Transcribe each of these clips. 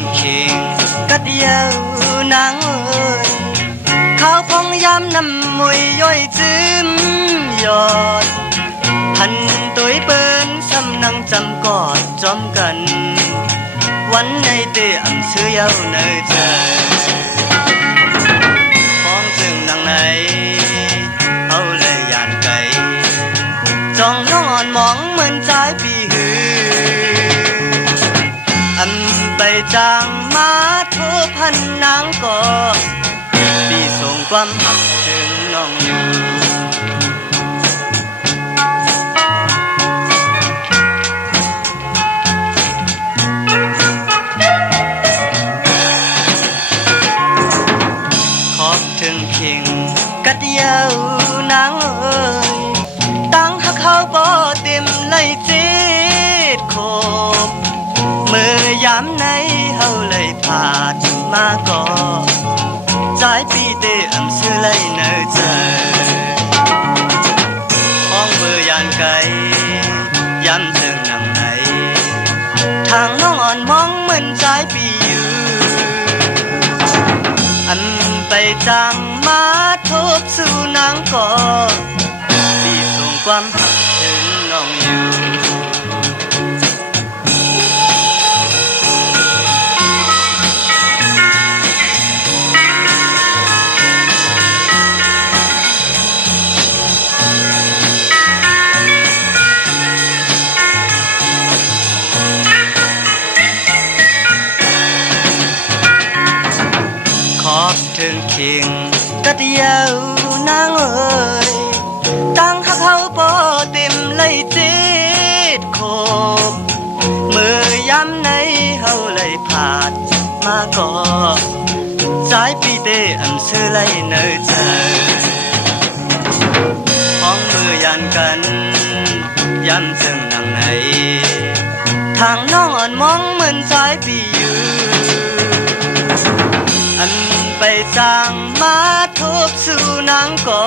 งขิงกัดเดียวนางเอ้ยข้าวพองยำน้ำมวยย่อยจิ้มยอดพันตัวเปิ้นซ้ำนังจำกอดจอมกันวันในเตะอ่ำเชื่อเย้าเนยใจพ้องจึงนังไหนเอาเลยยานไก่จ้องน้องอ่อนมองเหมือนใจปีหืออันไปจางมาโทพันนางก่อปีส่งความหักถึงน้องอยู่ขอบถึงเข่งกัดเดียวนางเอ้ยตั้งหักเขาบ่เต็มเลยจิตโคบเมื่อยามในเฮาเลยผ่านมาก่อใจปีเตอำเชื่อเลยเนอเจอห้องเบื่อยานไกลย้ำถึงนังไหนทางน้องอ่อนมองเหมือนใจปีอยู่อันไปจางมาทบสู่นางก่อปีส่งความหักถึงน้องอยู่ขอบถึงเข่งกัดเดียวนางเอ้ยตั้งหักเขาบ่เต็มเลยจิตโคบเมื่อยามในเฮาเลยผ่านมาก่อสายปีเตอำเชื่อเลยเนอเจอห้องมือยันกันย้ำจึงนังไหนทางน้องอ่อนมองเหมือนสายปีอยู่อันไปจางมาทบสู่นางก่อ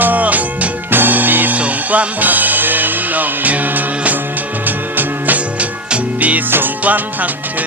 ปีส่งความหักถึงน้องอยู่ปีส่งความหักถึ